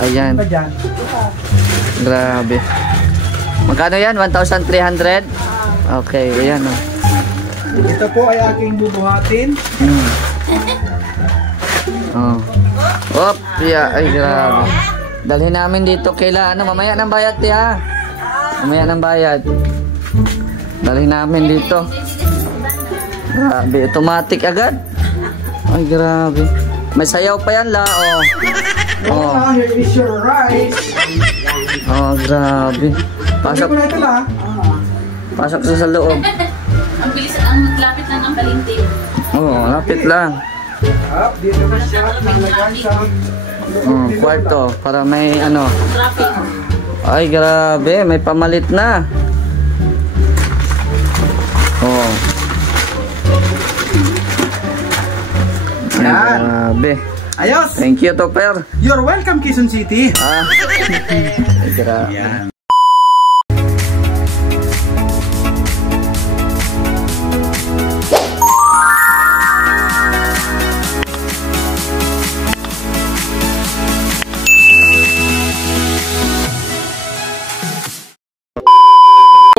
Ayan. Grabe. Magkano yan? 1,300? Okay, ayan o. Ito po ay aking bubuhatin. Oh. Op, yeah, ay grabe. Dalhin namin dito kaila, ano, mamaya ng bayad ya. Mamaya ng bayad. Dalhin namin dito. Grabe, automatic agad. Ay grabe. May sayaw pa yan la, oh. Oh. Here is your rice. Oh, grabe. Pasok. Pasok sa loob. Ang bilis, ang lapit lang ng Balinte. Oh, lapit lang. Dito na siya, nalagyan sa kwarto para may ano. Traffic. Ay grabe, may pamalit na. Oh. Ay, grabe. Ayos! Thank you, Topper. You're welcome, Quezon City. Ay, grabe. Yan.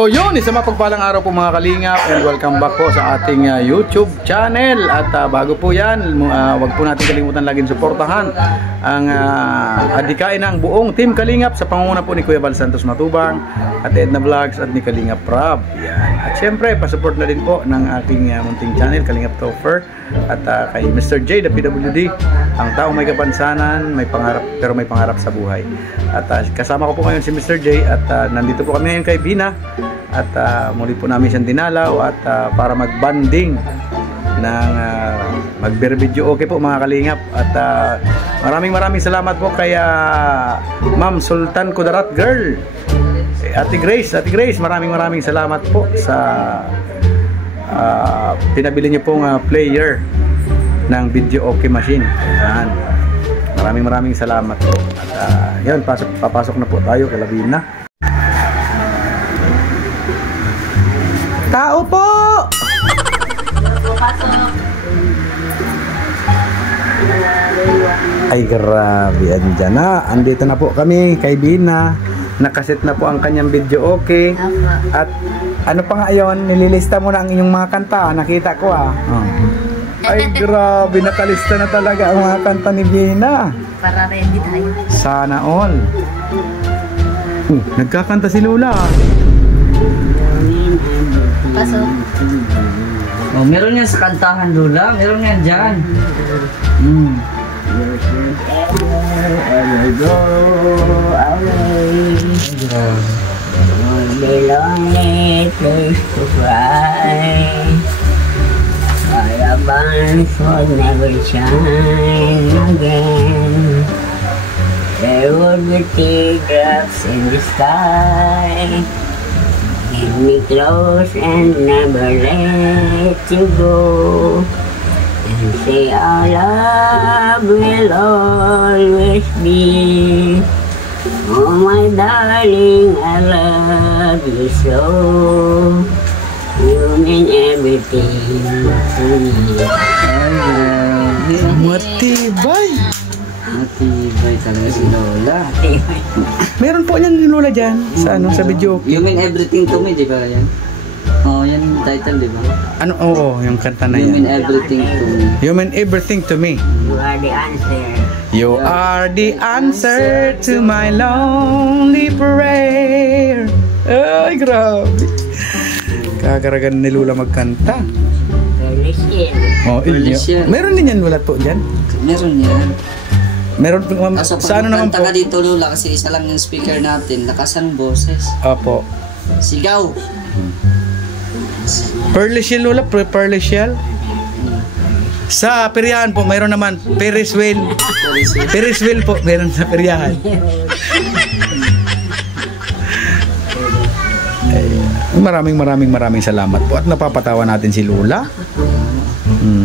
So yun, isang mapagpalang araw po mga kalingap and welcome back po sa ating YouTube channel. At bago po yan, wag po natin kalimutan laging suportahan ang adikain ng buong Team Kalingap sa pangunguna po ni Kuya Val Santos Matubang at Edna Vlogs at ni Kalingap Prab. Yan. At syempre, pasupport na din po ng ating munting channel, Kalingap Topher, at kay Mr. J, the PWD, ang taong may kapansanan, may pangarap, pero may pangarap sa buhay. At kasama ko po ngayon si Mr. J at nandito po kami ngayon kay Bina. At muli po namin siyang dinalaw at para magbanding ng mag-video okay po mga kalingap. At maraming salamat po kay Ma'am Sultan Kudarat Girl, Ate Grace, maraming salamat po sa pinabili niyo pong player ng video okay machine. Yan. Maraming salamat po. At yan, papasok na po tayo kay Labina. Tao po! Ay grabe, andyan na. Andito na po kami kay Bina. Nakaset na po ang kanyang video okay. At ano pa nga yun, nililista mo na ang inyong mga kanta. Nakita ko Ay grabe, nakalista na talaga ang mga kanta ni Bina. Para ready tayo. Sana all. Nagkakanta si Lola. Pasok. Oh, meron yan sa kantahan, Lola. Meron yan dyan. I go away. The lonely place to cry. Caravans would never shine again. There would be teardrops in the sky. Keep me close and never let you go. And say our love will always be. Oh my darling, I love you so. You mean everything to me. Matibay! Matibay talaga si Lola. Meron po niyan ni Lola dyan sa sa video. You mean everything to me, di ba yan? Oh, yan yung title, di ba? Ano? Oo, yung kanta na You yan. mean everything to me. You mean everything to me. You are the answer. You are the answer to my lonely prayer. Ay, grabe. Kakaragan ni Lola magkanta. Delicious. Oh, Delicious. meron din yan Lola to dyan. Meron yan. Meron Kaso sa ano naman po? ka dito, Lola, kasi isa lang yung speaker natin. Lakas ang boses. Opo. Sigaw. Pearly Shell Lola, Pearly Shell. Sa Periyahan po, mayroon naman Ferris wheel. Ferris wheel po, meron sa Periyahan. Maraming salamat po at napapatawa natin si Lola.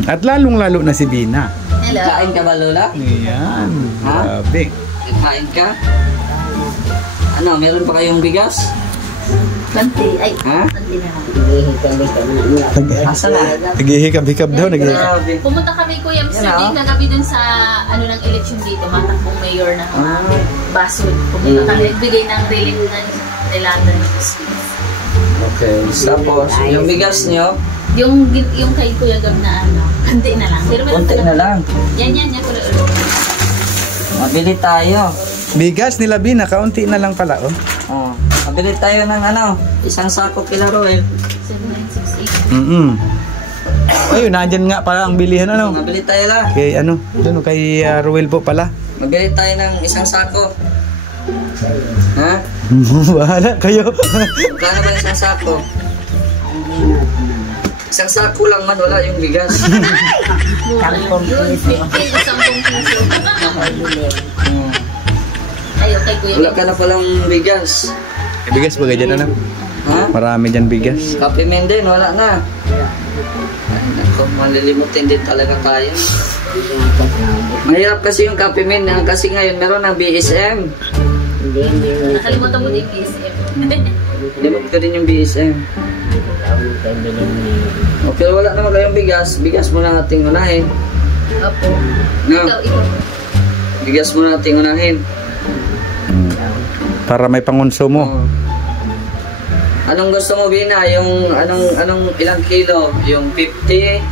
At lalong-lalo na si Bina. Hello. Kain ka ba, Lola? Ayan, Ha? grabe. Kain ka? Ano, meron pa kayong bigas? Banti. Ay, Ha? banti na lang. Asa na? Naghihikab-hikab daw. Grabe. Pumunta kami, Kuya Mr. Yan, Dave, kagabi dun sa ng election dito, matakbong mayor ng Ah. Basod. Pumunta kami, nagbigay ng relief na nilanda. Okay. Tapos, yung bigas nyo, Yung kay Kuya Gab na konti na lang. Pero meron konti na lang. Yan, Kuya. Mabili tayo. Bigas nila Bina, kaunti na lang pala. Oh. Oh. Mabili tayo ng isang sako kila Roel. 7968. Ayun, nandyan nga pala ang bilihan Mabili tayo la. Kay kay Ruel po pala. Mabili tayo ng isang sako. Ha? Bahala kayo. Magkano ba isang sako? Isang sako lang man, wala yung bigas. Yun, 15 o 10 piso. Hmm. Ayaw kay Kuya Wala Gab. ka na palang bigas. Bigas ba dyan Ha? Marami dyan bigas. Kape men din, wala na. Ay, naku, malilimutin din talaga tayo. Mahirap kasi yung kape men, kasi ngayon meron ng BSM. Nakalimutan mo din yung PSM. Limot ko din yung BSM. Okay, wala naman kayong bigas. Bigas muna nating unahin. Opo. No? Ikaw. Bigas muna nating unahin. Para may pangonsumo. Oh. Anong gusto mo, Bina? Yung anong ilang kilo? Yung 50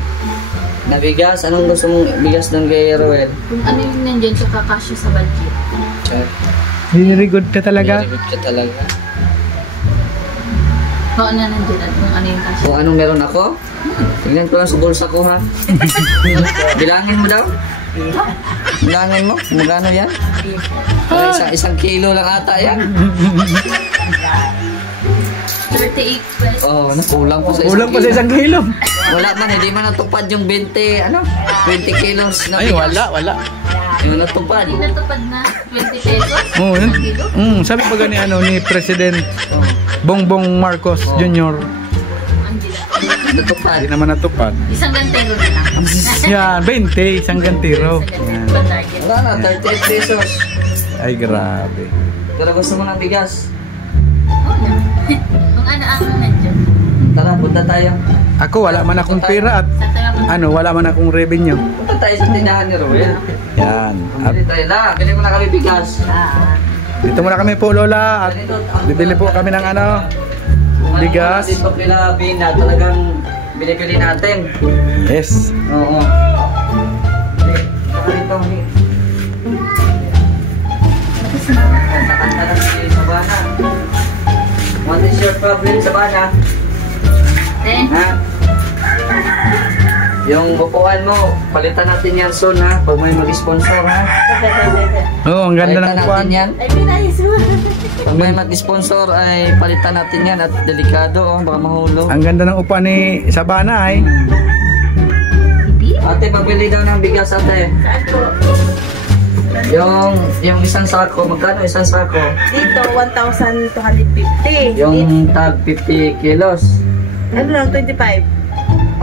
na bigas? Anong gusto mong bigas doon kay Roel? Kung ano yung nandyan sa kakasyo sa budget. Very good ka Very good ka talaga. Kung ano nandyan at kung ano yung kasyo. Kung anong meron ako? Tingnan ko lang sa bulsa ko, ha? Bilangin mo daw? Bilangin mo? Magkano yan? Isang kilo lang ata yan. 38 pesos. Oh, nakulang pa sa isang kilo. Wala man, hindi man natupad yung 20 kilos na Ay, bigas. wala. Yung natupad. Hindi natupad na 20 pesos. Oh, yun. Isang kilo. Sabi pa gani ni President Bongbong Marcos Jr. Hindi na. Natupad. Hindi naman natupad. Isang gantero na lang. Yan, 20, isang gantiro. Yan. Wala na, 38 pesos. Ay, grabe. Pero gusto mo ng bigas? Oo na. Kung ano ang nandyan. Tara, punta tayo. Ako, wala man akong pera at Sa tayo wala man akong revenue. Punta tayo sa tindahan ni Roel. Yan. At Bili tayo na. Bili mo na kami bigas. dito muna kami po, Lola. At bibili po kami ng bigas. Dito kila Bina, talagang binibili natin. Yes. Oo. Saka dito, nakanta na si Sabana. What is your problem, Sabana? Ha? Yung upuan mo, palitan natin yan soon, ha? Pag may mag-sponsor, ha? Oo, ang ganda Palitan ng kwan. natin yan. Ay, pinayos mo. Pag may mag-sponsor, ay palitan natin yan. At delikado, oh, baka mahulog. Ang ganda ng upuan ni Sabana ay. Ate, pagbili daw ng bigas, ate. Yung isang sako, magkano isang sako? Dito, 1,250. Yung tag 50 kilos. Ano lang, 25.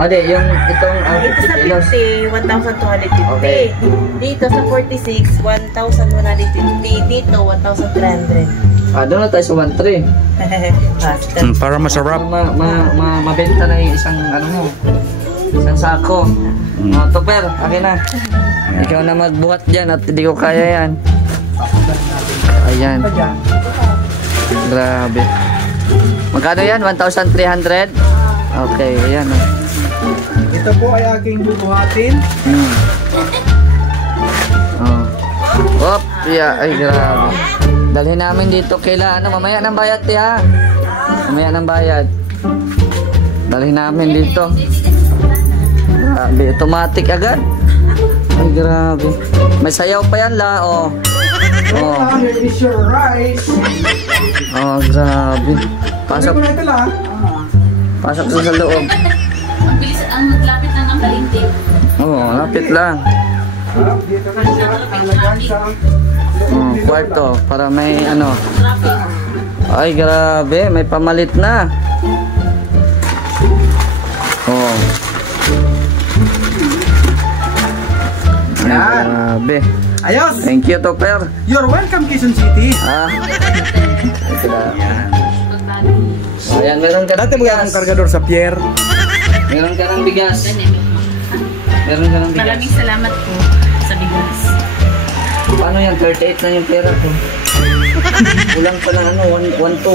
Ate, yung itong Dito 50 sa kilos. 50, 1,250. Okay. Dito sa 46, 1,150. Dito, 1,300. Doon na tayo sa 1.3. Basta. Para masarap. Mabenta na yung isang mo. Isang sako. Tupper, akin na. Ikaw na magbuhat dyan at hindi ko kaya yan. Ayan. Grabe. Magkano yan? 1,300? Okay, ayan. Ito po ay aking bubuhatin. Op, yeah, ay grabe. Dalhin namin dito kaila, mamaya ng bayad ha. Mamaya ng bayad. Dalhin namin dito. Grabe, automatic agad. Ay grabe. May sayaw pa yan la, oh. Oh. Here is your rice. Oh, grabe. Pasok. Pasok sa loob. Ang bilis, ang lapit lang ang balintin. Oh, lapit lang. Dito na siya. Talagang sa Oh, kwarto para may Traffic. Ay, grabe, may pamalit na. Oh. Ay, grabe. Ayos! Thank you, Topper. You're welcome, Quezon City. Ah. Pagbali. Ayan, meron ka ng Dati wala akong bigas. kargador sa Pierre. Meron ka ng bigas. Meron ka ng bigas. Maraming salamat po sa bigas. Paano yan? 38 na yung pera ko. Kulang pa ng ano, 1 to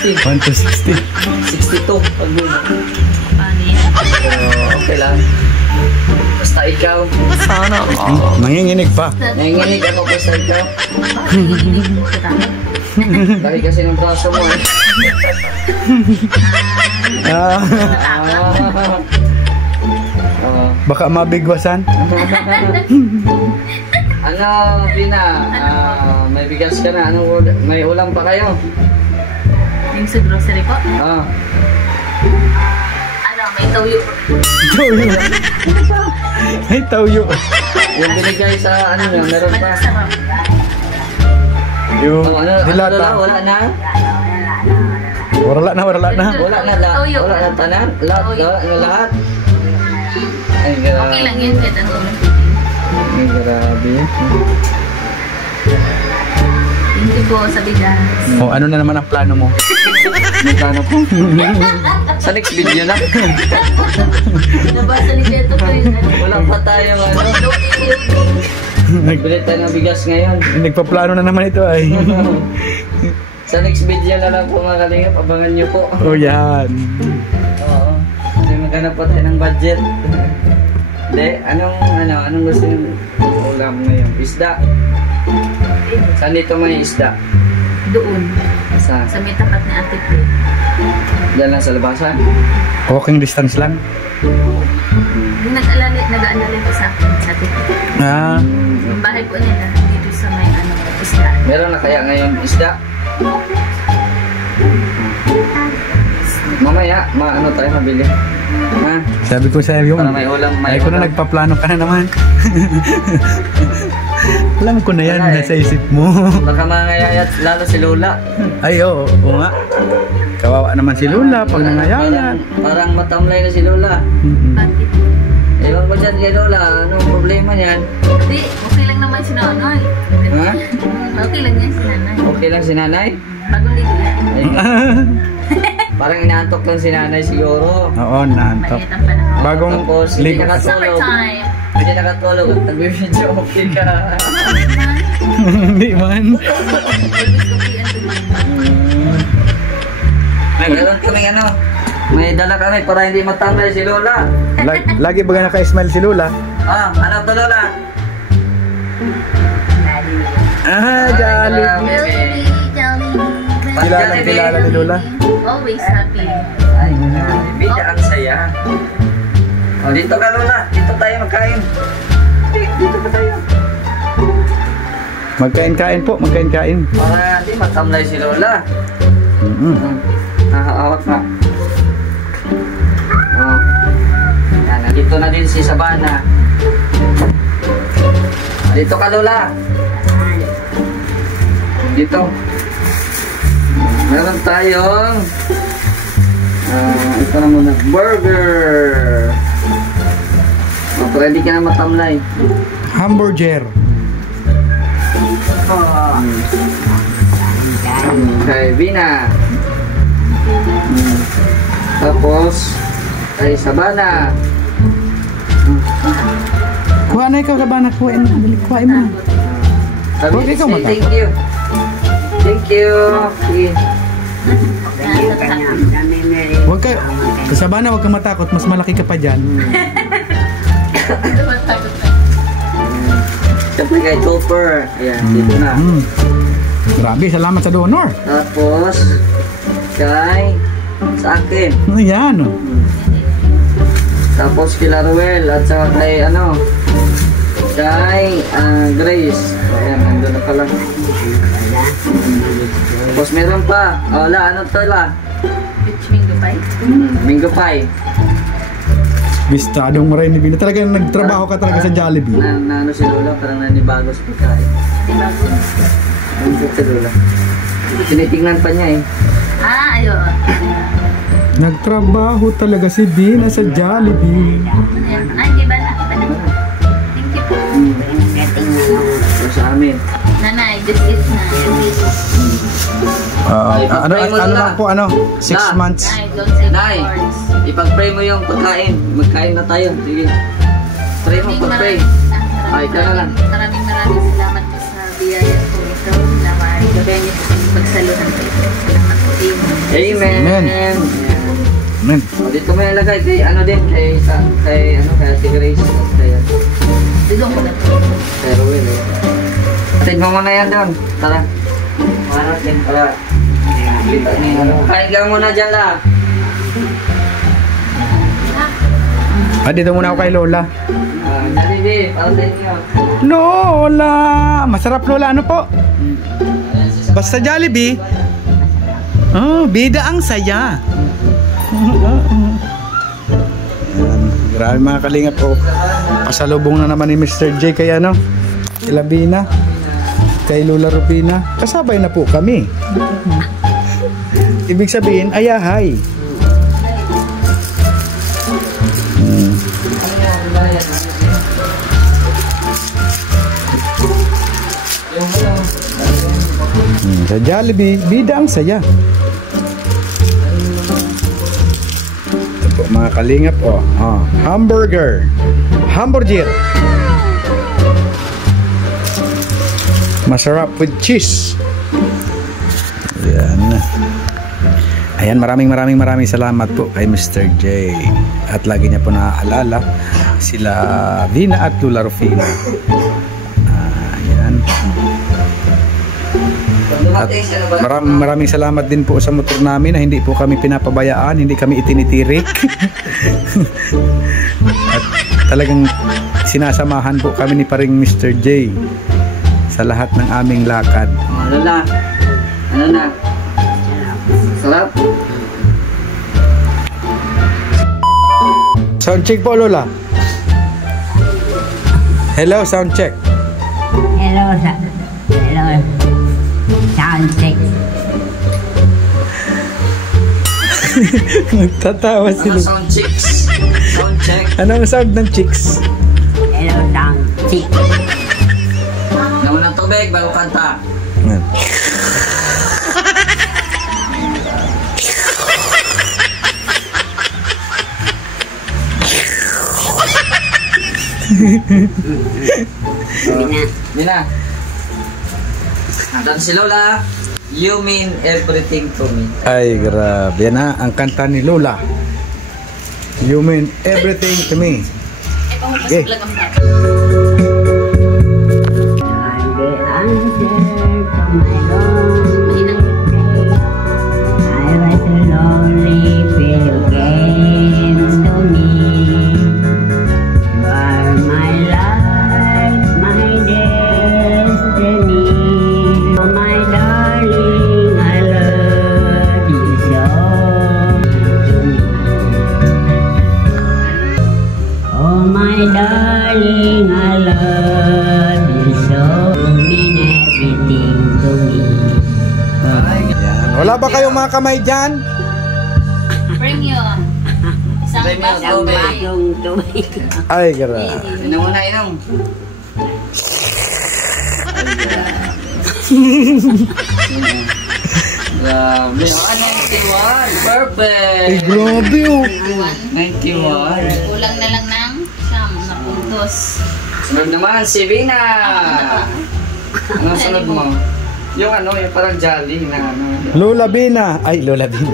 60. 1 to 60. 62. Pag Paano yan? okay lang. Basta ikaw. Sana. Nanginginig pa. Nanginginig ako basta ikaw. Hindi po sa tayo. Laki kasi ng braso mo eh. Ah, baka mabigwasan. Ano, Bina? May bigas ka na. Anong may ulam pa kayo? Yung sa grocery po. Ah. Ano, may toyo. Tawyo. Ay, tawyo. Yung binigay sa ano nyo, meron pa. Masarap. Yung Ano, dilata. wala na? Wala na, wala na. Wala na lahat. Toyo. Wala na tanan? Wala na lahat? Ay, grabe. Okay lang yan kahit ano. Ay, grabe. Hindi po sa bigas. O, ano na naman ang plano mo? Magkano po? Sa next video na. Nabasa ni Beto ko yun. Wala pa tayo ano. Nagbilit tayo ng bigas ngayon. Nagpaplano na naman ito ay. Sa next video na lang po mga kalingap. Abangan nyo po. O, yan. Oo. Kasi maghanap po tayo ng budget. Hindi, anong gusto nyo ulam ngayon? Isda. Saan dito may isda? Doon. Sa Sa may tapat ni Ate Pe. dyan lang sa labasan? Walking distance lang. Yung nag-aalala ko sa akin, sa Ate Pe. Ah, Yung bahay po nila, dito sa may isla. Meron na kaya ngayon isda? Mamaya, ano tayo mabili? Ha? sabi ko sa iyo. Para may ulam, may Ay ko na ulam. nagpaplano ka na naman. Alam ko na yan, Wala eh. nasa isip mo. Baka mangayayat lalo si Lola. Ay, oo nga. Kawawa naman si Lola pag nangayayat. Parang matamlay na si Lola. Mm-mm. Bakit? Ewan ko dyan kay Lola, anong problema niyan? Hindi, okay lang naman si Nonoy. Ha? Okay lang yan si Nanay. Okay lang si nanay? Bagong ligo yan. Ay, parang inaantok lang si nanay siguro. Oo, naantap. Mainit ang panahon. Bagong Tapos hindi ligo. nakatulog. Summertime. Hindi nakatulog. Nagbibidyo okay ka. Hindi man. Meron kaming ano, may dala kami para hindi matamlay si Lola. Lagi baga naka-smile si Lola. Ah, ano to Lola? Ah, jolly. Jollibee, Jollibee. Kilala ni Lola. Always happy. Ay, bidya ang saya. Oh, dito ka Lola, dito tayo magkain. Dito ka tayo. Magkain-kain po, magkain-kain. Para hindi matamlay si Lola. Mm-mm. Nakakawat na. Oh. Yan, nandito na din si Sabana. Dito ka Lola. Dito. Meron tayong ito na muna, burger. Oh, pwede ka na matamlay. Hamburger. Kay Bina. Tapos kay Sabana. Kuha na ikaw, Sabana. Kuhain mo. Kuhain mo. Sabi, Huwag ikaw say mata. thank you. Thank you. Sige. Huwag ka. Sa Sabana, huwag kang matakot. Mas malaki ka pa dyan. Siyempre kay Topper. Ayan, dito na. Grabe, salamat sa donor. Tapos kay sa akin. Ayan. Tapos kay Laruel at saka kay ano kay Grace. Ayan, nandun na pala. Tapos meron pa. Wala, ano to la? Rich Mingo Pie. Mingo pie. Bistadong maray ni Bina. Talaga nagtrabaho ka talaga sa Jollibee. Na ano si Lola, parang nanibago sa pagkain. Di ba po? Ang cute si Lola. Tinitingnan pa niya eh. Ayo. Nagtrabaho talaga si Bina sa Jollibee. Ay, di ba na? Thank you po. So, sa amin. Nanay, this is na. Ano lang po, 6 Na. months. Nay, don't say Nay, words. ipag-pray mo yung pagkain. Magkain na tayo. Sige. Pray mo, pag-pray. Ay, ka na lang. Maraming salamat po sa biyaya po ito na may gabenit pagsaluhan po ito. Salamat po din. Amen. Amen. Ayan. Amen. O, dito mo nilagay kay kay Ate Grace. Dito ko na po. Kay Ruel. Atid mo muna yan doon. Tara. Tara. Kain ka muna dyan la. Dito muna ako kay Lola. Jollibee, para sa inyo. Lola! Masarap Lola, ano po? Basta Jollibee. Bida ang saya. Yan. Grabe mga kalingap po. Pasalubong na naman ni Mr. J kay Labina, kay Lola Rupina. Kasabay na po kami. Ibig sabihin, ayahay. Sa Jollibee, bida ang saya. Ito po mga kalingap, hamburger. Masarap with cheese. Ayan, maraming salamat po kay Mr. J. At lagi niya po naaalala sila Vina at Lola Rufina. Ayan. At maraming salamat din po sa motor namin na hindi po kami pinapabayaan, hindi kami itinitirik. At talagang sinasamahan po kami ni paring Mr. J sa lahat ng aming lakad. Lola, ano na? Sarap? Sound check po Lola. Hello, sound check. Hello, sound check. Nagtatawa Ano sila. sound chicks? Sound check. Anong sound ng chicks? Hello, sound check. Naman ng tubig bago kanta. Mina. Dan si Lola, you mean everything to me. Ay, grabe. Yan na, ang kanta ni Lola. You mean everything to me. Okay. Pasok lang ang bata. I'm the answer to my Mahinang I was so lonely, feel you came to me. You are my life, my destiny. Oh, my darling, I love you so. Oh, my darling, I love you so. You mean everything to me. Yan. Wala ba kayong mga kamay dyan? bring yun. Isang Bring yun, basong tubig. tubig. Yung tubig. Ay, grabe. Inom muna, inom. Grabe. 91. Perfect. Ay, grabe oh. 91. Kulang na lang ng siyam na puntos. Sunod naman, si Vina. Anong sunod mo? Yung yung parang jolly na Lola Bina. Ay, Lola Bina.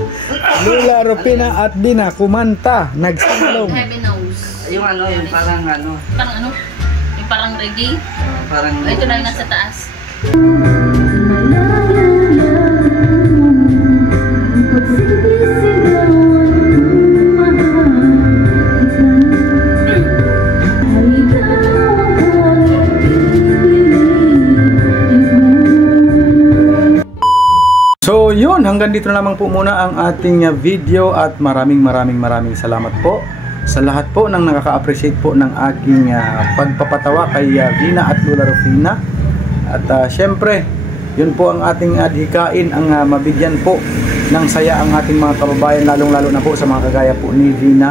Lola Rupina at Bina kumanta. Nagsalong. Heavy nose. Yung yung parang Parang ano? Yung parang reggae. parang Ito na yung nasa taas. So yun, hanggang dito na lamang po muna ang ating video at maraming salamat po sa lahat po ng nakaka-appreciate po ng aking pagpapatawa kay Vina at Lola Rufina. At syempre, yun po ang ating adhikain, ang mabigyan po ng saya ang ating mga kababayan, lalong-lalo na po sa mga kagaya po ni Vina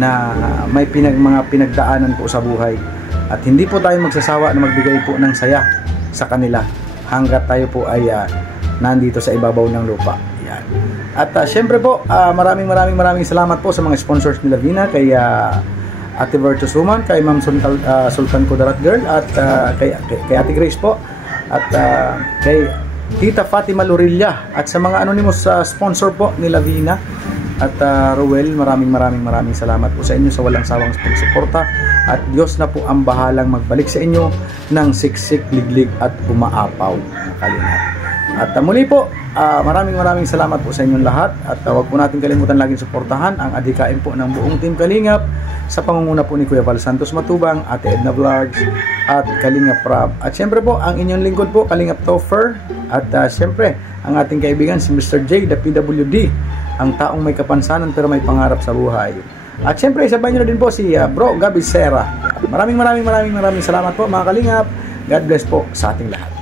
na may mga pinagdaanan po sa buhay. At hindi po tayo magsasawa na magbigay po ng saya sa kanila. hanggat tayo po ay nandito sa ibabaw ng lupa. Yan. At syempre po, maraming salamat po sa mga sponsors ni Lavina, kay Ate Virtus Suman, kay Ma'am Sultan Kudarat Girl, at kay Ate Grace po, at kay Tita Fatima Lorilla, at sa mga anonymous sponsor po ni Lavina at Ruel, maraming salamat po sa inyo sa walang sawang pagsuporta, at Diyos na po ang bahalang magbalik sa inyo ng siksik, liglig at umaapaw ng Kalingap. At muli po, maraming salamat po sa inyong lahat, at huwag po natin kalimutan laging suportahan ang adhikain po ng buong Team Kalingap sa pangunguna po ni Kuya Val Santos Matubang, Ate Edna Vlogs, at Kalingap Prab. At syempre po, ang inyong lingkod po, Kalingap Topher, at syempre, ang ating kaibigan si Mr. J, the PWD, ang taong may kapansanan pero may pangarap sa buhay. At syempre, isabay nyo na din po si Bro Gabi Serra. Maraming salamat po mga Kalingap. God bless po sa ating lahat.